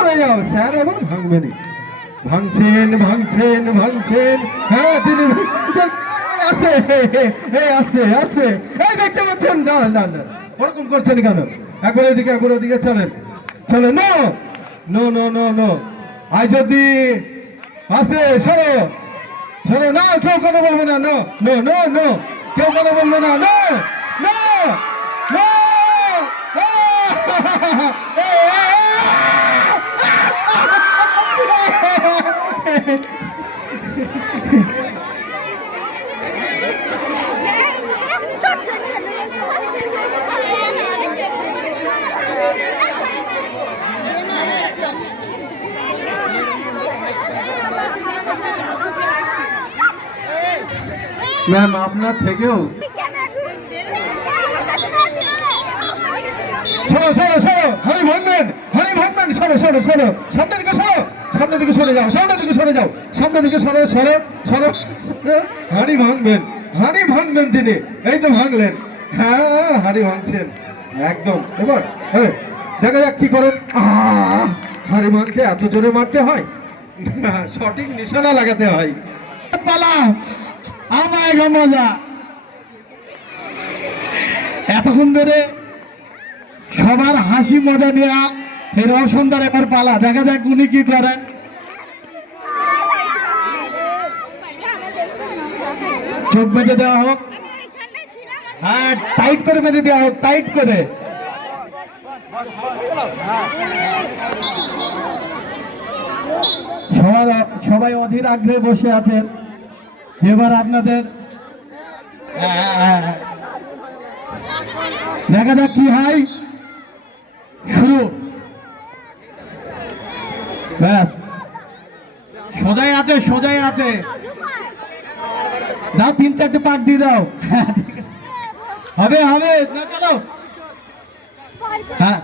সরে যাও, স্যার আবার ভাঙবেনি ভাঙছেন ভাঙছেন ভাঙছেন। হ্যাঁ তিনি এই এই, দেখতে পাচ্ছেন? না না না। ওরকম করছেন কেন? একবার এদিকে, একবার ওদিকে চলেন। চলেন, no no no no no. I যদি। আস্তে, সরো। সরো, না, কেউ কথা বলবে না, নো নো নো নো। কেউ কথা বলবে না, নো নো নো। ম্যাম আপনার থেকেও? সরো সরো সরো হানি ভাঙবেন হানি ভাঙবেন সরো সরো সরো সরো সামনের দিকে সরে যাও সামনের দিকে সরে যাও। সামনের দিকে সরে সরে সরো। হানি ভাঙবেন হানি ভাঙবেন তিনি। এই তো ভাঙলেন। হ্যাঁ হানি ভাঙছেন। একদম। এবার এই, দেখা যাক কি করেন। হানি ভাঙতে এত জোরে মারতে হয়? সঠিক নিশানা লাগাতে হয়। পালা আমায় মজা। এতক্ষণ ধরে সবার হাসি মজা নেওয়া এই রসন্দার এবার পালা। দেখা যাক উনি কি করেন। চোখ বেঁধে দেওয়া হোক। হ্যাঁ টাইট করে বেঁধে দেওয়া হোক টাইট করে। সবাই সবাই অধীর আগ্রহে বসে আছেন। এবার আপনাদের দেখা যাক কি হয়। শুরু। ব্যাস। সোজাই আছে সোজাই আছে। দাও তিন চারটে পাক দিয়ে দাও। হবে হবে। না চলো। হ্যাঁ।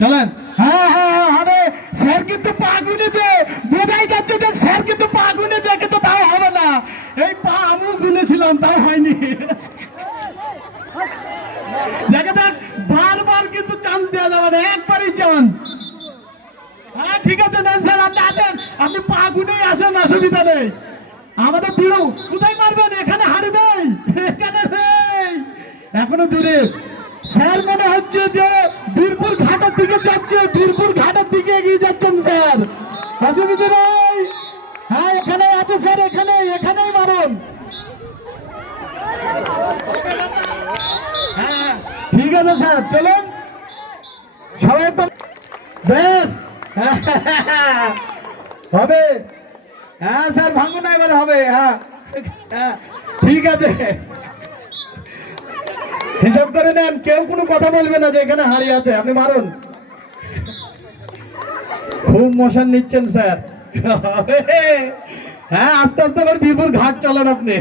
চলেন। হ্যাঁ হ্যাঁ হ্যাঁ, হবে। স্যার কিন্তু পা গুনেছে। বোঝাই যাচ্ছে যে স্যার কিন্তু পা গুনেছে কিন্তু তাও হবে না। এই পা আমিও গুনেছিলাম তাও হয়নি। দেখা যাক বারবার কিন্তু চান্স দেওয়া যাবে না একবারই চান্স হ্যাঁ ঠিক আছে নেন স্যার আপনি আছেন। আপনি পা গুনেই আসেন অসুবিধা নেই। আমাদের দৃঢ় কোথায় মারবেন এখানে হারি নেই। এখানে নেই। এখনও দূরে। স্যার, মনে হচ্ছে যে বীরপুর ঘাটের দিকে যাচ্ছে। বীরপুর ঘাটের দিকে এগিয়ে যাচ্ছেন স্যার। অসুবিধা নেই। হ্যাঁ এখানে আছে স্যার এখানে এখানেই মারুন। হ্যাঁ ঠিক আছে স্যার, চলুন। সবাই একদম বেশ। হবে। হ্যাঁ স্যার না এবারে হবে হ্যাঁ। হ্যাঁ ঠিক আছে। হিসাব করে নেন কেউ কোনো কথা বলবে না যে এখানে হাড়ি আছে আপনি মারুন। খুব মোশন নিচ্ছেন স্যার। হ্যাঁ আস্তে আস্তে আবার বীরপুর ঘাট চালান আপনি।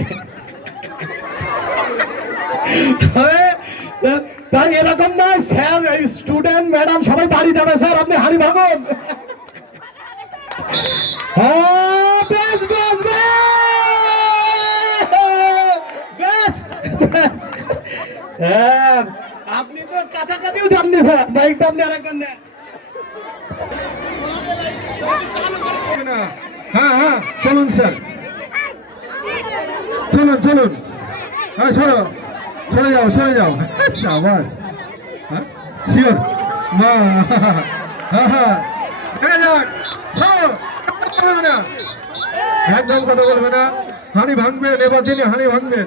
তাই এরকম না স্যার স্টুডেন্ট ম্যাডাম সবাই বাড়ি যাবে স্যার আপনি হাড়ি ভাঙুন। হ্যাঁ, বেশ, বেশ, বেশ, বেশ। হ্যাঁ, আপনি তো কাছাকাছিও যাননি স্যার বাইকটা আপনি আরেকবার নেন হ্যাঁ হ্যাঁ চলুন স্যার। চলুন চলুন। হ্যাঁ সরো। সরে যাও সরে যাও। আবাস হ্যাঁ শিওর মা। হ্যাঁ হ্যাঁ। যাক সরো। একদম কথা বলবে না। হানি ভাঙবেন এবার দিনে হানি ভাঙবেন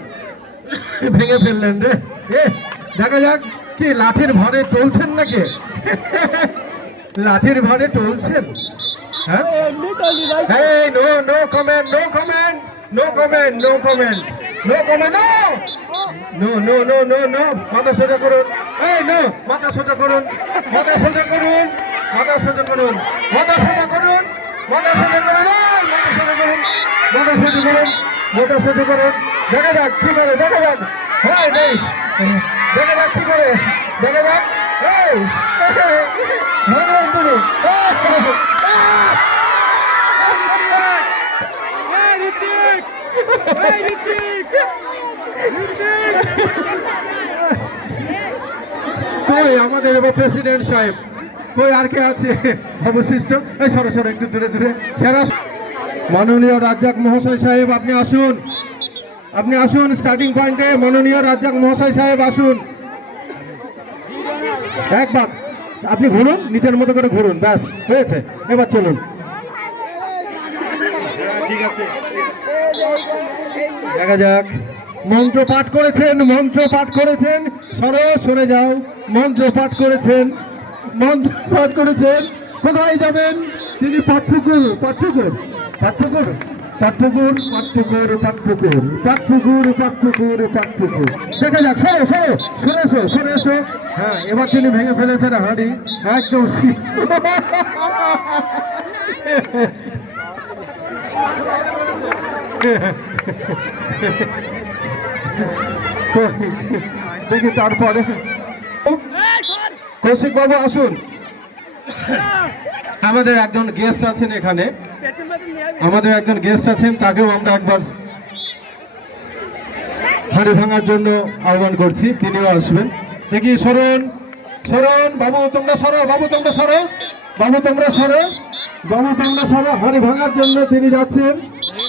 ভেঙে ফেললেন রে। দেখা যাক কি লাঠির ভরে টলছেন নাকি? লাঠির ভরে টলছেন? Hey, মাথা সোজা করুন। নো মাথা সোজা করুন মাথা সোজা করুন মাথা সোজা করুন মাথা সোজা করুন এই, মাথা সোজা সোজা করুন দেখা যাক কি করে দেখা যাক। হ্যাঁ নেই। দেখা যাক কি করে দেখা যাক। কই আমাদের এবার প্রেসিডেন্ট সাহেব? কই আর কে আছে? অবশিষ্ট। এই সরো সরো একটু দূরে দূরে। সেরা মাননীয় রাজ্জাক মহাশয় সাহেব আপনি আসুন। আপনি আসুন স্টার্টিং পয়েন্টে মাননীয় রাজ্জাক মহাশয় সাহেব আসুন। একবার আপনি ঘুরুন নিচের মতো করে ঘুরুন ব্যাস হয়েছে। এবার চলুন। ঠিক আছে। দেখা যাক। মন্ত্র পাঠ করেছেন মন্ত্র পাঠ করেছেন। সরো সরে যাও। মন্ত্র পাঠ করেছেন মন্ত্র পাঠ করেছেন। কোথায় যাবেন? তিনি পাঠ্যকুর পাঠ্যকুর পাঠ্যকুর পাঠ্যকুর পাঠ্যকুর পাঠ্যকুর পাঠ্যকুর পাঠ্যকুর পাঠ্যকুর দেখা যাক, সরো সরো, সরে এসো, সরে হ্যাঁ এবার তিনি ভেঙে ফেলেছেন হাড়ি। একদম দেখি তারপরে। কৌশিক বাবু আসুন। আমাদের একজন গেস্ট আছেন এখানে। আমাদের একজন গেস্ট আছেন, তাকেও আমরা একবার হাড়ি ভাঙার জন্য আহ্বান করছি, তিনিও আসবেন। দেখি সরণ সরণ বাবু, তোমরা সরো, বাবু, তোমরা সরো, বাবু, তোমরা সরো, বাবু, তোমরা সরো, হাড়ি ভাঙার জন্য তিনি যাচ্ছেন।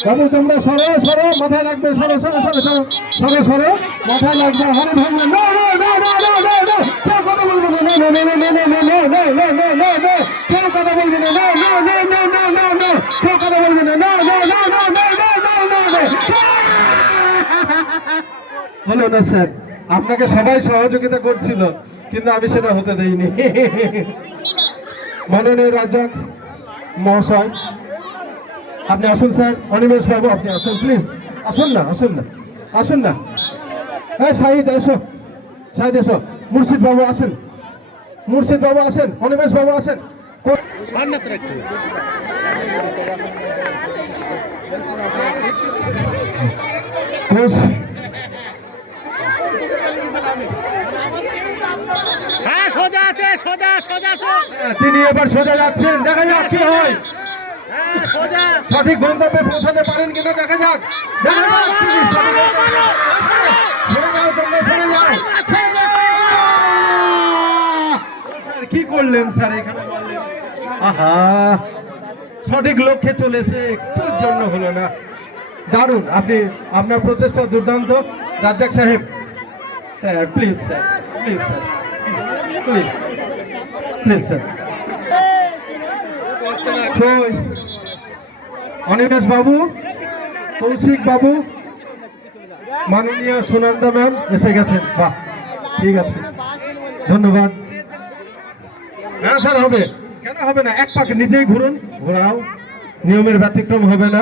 বাবু, তোমরা সরো সরো, মাথায় লাগবে, সরো সরো সরো সরো সরো সরো, মাথায় লাগবে, হাড়ি ভাঙবে না no no no no no no no no no no no কেউ কথা বলবে না no no no no no no no কেউ কথা বলবে না no no no no no no no no no হলো না স্যার, আপনাকে সবাই সহযোগিতা করছিল, কিন্তু আমি সেটা হতে দেইনি। মাননীয় রাজ্জাক মহাশয়, আপনি আসুন স্যার, অনিমেষ বাবু, আপনি আসুন প্লিজ আসুন না আসুন না আসুন না। হ্যাঁ শাহিদ এসো শাহিদ এসো মুর্শিদ বাবু, আসেন। মুর্শিদ বাবু আসেন অনিমেষ বাবু আসেন। হ্যাঁ সোজা আছে সোজা সোজা সোজা। তিনি এবার সোজা যাচ্ছেন দেখা যাক কি হয়। হ্যাঁ সোজা। সঠিক গন্তব্যে পৌঁছাতে পারেন কিনা দেখা যাক। দেখা যাক তিনি সঠিক গন্তব্যে- সরে যাও তোমরা সরে যাও সরে যাও! স্যার, কি করলেন স্যার এখানে? আহা, সঠিক লক্ষ্যে চলে এসে একটুর জন্য হলো না। দারুণ, আপনি, আপনার প্রচেষ্টা দুর্দান্ত। Razzak sahib, sir please sir please sir please please sir? Animesh babu, Koushik babu, মাননীয় সুনন্দা ম্যাম এসে গেছেন। বাহ, ঠিক আছে। ধন্যবাদ। হ্যাঁ স্যার, হবে। কেন হবে না? এক পাকে নিজেই ঘুরুন। ঘোরাও। নিয়মের ব্যতিক্রম হবে না।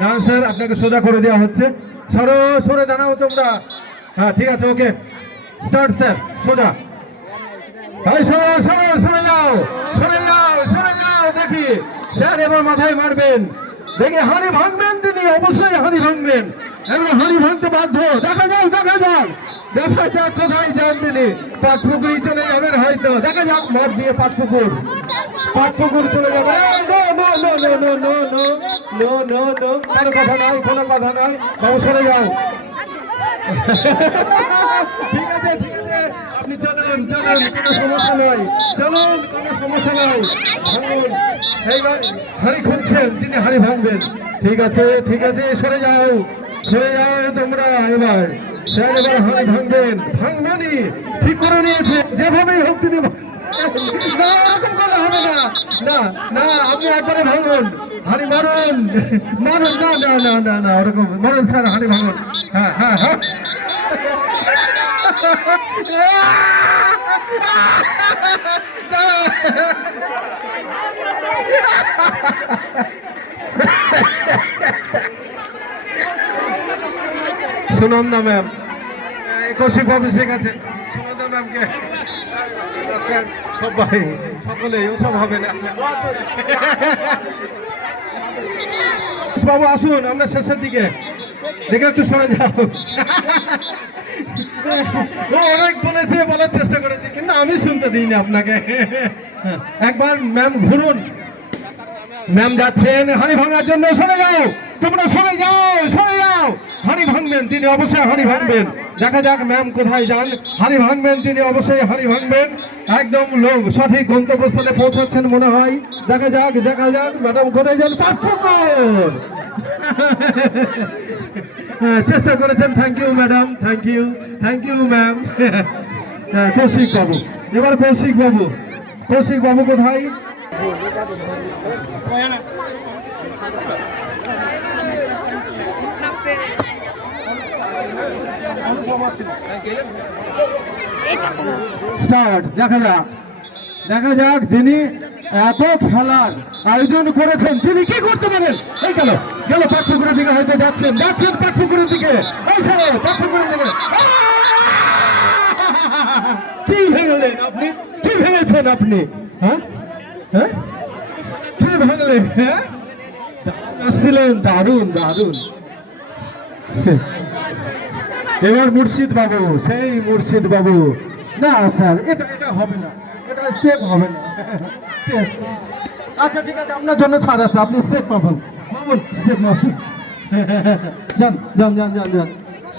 না স্যার, আপনাকে সোজা করে দেওয়া হচ্ছে। সরো, সরে দাঁড়াও তোমরা। হ্যাঁ ঠিক আছে, ওকে। স্টার্ট, স্যার, সোজা। ভাই, সরো সরো, সরে যাও। সরে যাও সরে যাও, দেখি। স্যার, এবার মাথায় মারবেন। দেখে হাড়ি ভাঙবেন তিনি, অবশ্যই হাড়ি ভাঙবেন। এবার হাড়ি ভাঙতে বাধ্য। দেখা যাক দেখা যাক। দেখা যাক কোথায় যান তিনি পাটপুকুরি চলে যাবেন হয়তো দেখা যাক মদ দিয়ে পাটপুকুর পাটপুকুর চলে যাবেন কোনো কথা নয় কোনো কথা নয় বাবু সরে যাও ঠিক আছে ঠিক আছে আপনি চলুন চলুন কোনো সমস্যা নয় চলুন কোনো সমস্যা নয় ভাঙুন এইবার হাড়ি খুঁজছেন তিনি হাড়ি ভাঙবেন ঠিক আছে ঠিক আছে সরে যাও সরে যাও তোমরা এবার স্যার, এবার হাড়ি ভাঙবেন। ভাঙবেনই ঠিক করে নিয়েছে। যেভাবেই হোক তিনি না ওরকম করলে হবে না। না না, আপনি একবারে ভাঙুন। হাড়ি মারুন। মারুন, না না না না না, ওরকম। মারুন স্যার, হাড়ি ভাঙুন। হ্যাঁ হ্যাঁ হ্যাঁ। সুনন্দা ম্যাম। কৌশিক বাবু শেখাচ্ছে সুনন্দা ম্যামকে সবাই, সকলেই ওসব হবে না। বাবু, আসুন, আমরা শেষের দিকে। দেখে একটু সরে যাও। অনেক বলেছে, বলার চেষ্টা করেছে, কিন্তু আমি শুনতে দিইনি আপনাকে। একবার ম্যাম ঘুরুন। ম্যাম যাচ্ছেন হানি ভাঙার জন্য সরে যাও। তোমরা সরে যাও, সরে হাড়ি ভাঙবেন তিনি অবশ্যই হাড়ি ভাঙবেন। দেখা যাক ম্যাম কোথায় যান। হাড়ি ভাঙবেন তিনি অবশ্যই হাড়ি ভাঙবেন। একদম লোক সঠিক গন্তব্যস্থলে পৌঁছাচ্ছেন মনে হয়। দেখা যাক দেখা যাক ম্যাডাম কোথায় যান? পাঠ্যকর হ্যাঁ, চেষ্টা করেছেন। Thank you madam. Thank you thank you ma'am. হ্যাঁ কৌশিক বাবু। এবার কৌশিক বাবু। কৌশিক বাবু কোথায়? স্টার্ট, দেখা যাক। দেখা যাক যিনি এত খেলার আয়োজন করেছেন, তিনি কি করতে পারেন? এই গেল গেল পাঠ্যপুরের দিকে, হয়তো যাচ্ছেন যাচ্ছেন পাঠ্যপুরের দিকে। এই সরো পাঠ্যপুরের দিকে। কি ভেঙলেন আপনি? কি ভেঙেছেন আপনি? হ্যাঁ? হ্যাঁ? কি ভাঙলেন? হ্যাঁ? আসছিলেন, দারুণ দারুণ। এবার মুর্শিদ বাবু, সেই মুর্শিদ বাবু। না, স্যার, এটা এটা হবে না। এটা স্টেপ হবে না। আচ্ছা ঠিক আছে, আপনার জন্য ছাড় আছে, আপনি স্টেপ পাবেন। স্টেপ মাসুন যান যান যান যান যান।